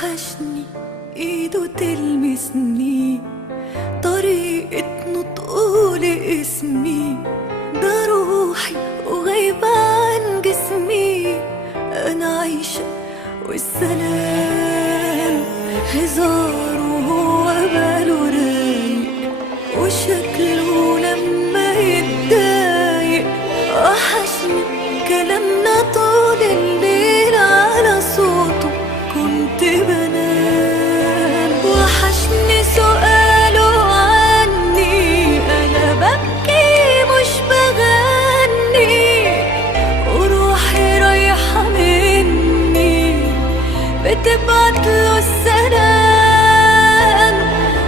وحشني ايده تلمسني، طريقة نطقه لاسمي، ده روحي وغايبة عن جسمي. انا عايشة والسلام هزار وهو باله رايق، وشكله لما يتضايق. وحشني كلامنا طول الليل على صوته كنت بنام. وحشني سؤاله عني، انا ببكي مش بغني، وروحي رايحة مني بتبعتله السلام.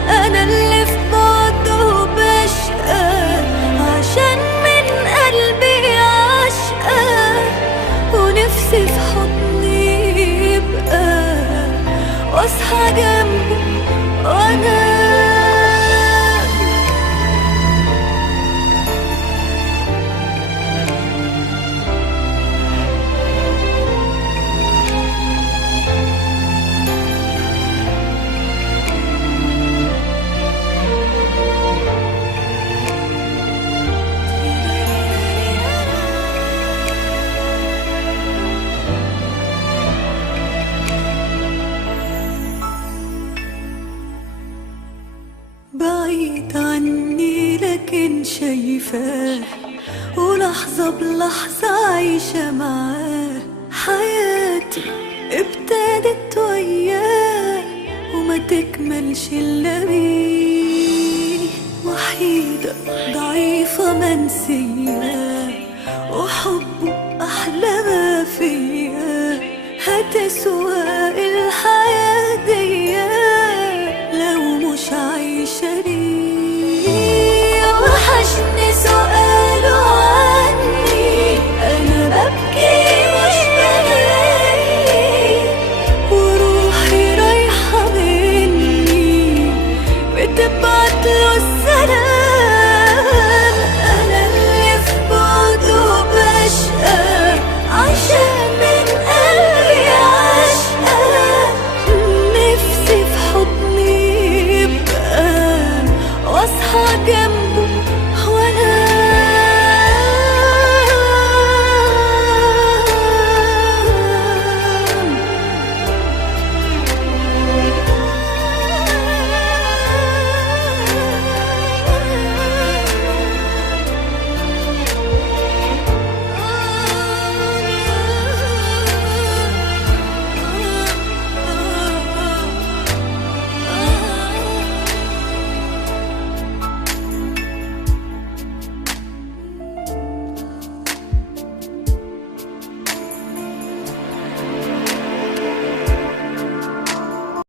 انا اللي في بعده بشقى عشان من قلبي عشقى، ونفسي في حضني يبقى واصحى جنبه وانا بعيد عني لكن شايفاه، ولحظة بلحظة عايشة معاه. حياتي ابتدت وياه وما تكملش إلا بيه. وحيدة ضعيفة منسية، وحبه أحلى ما فيا. هتسوى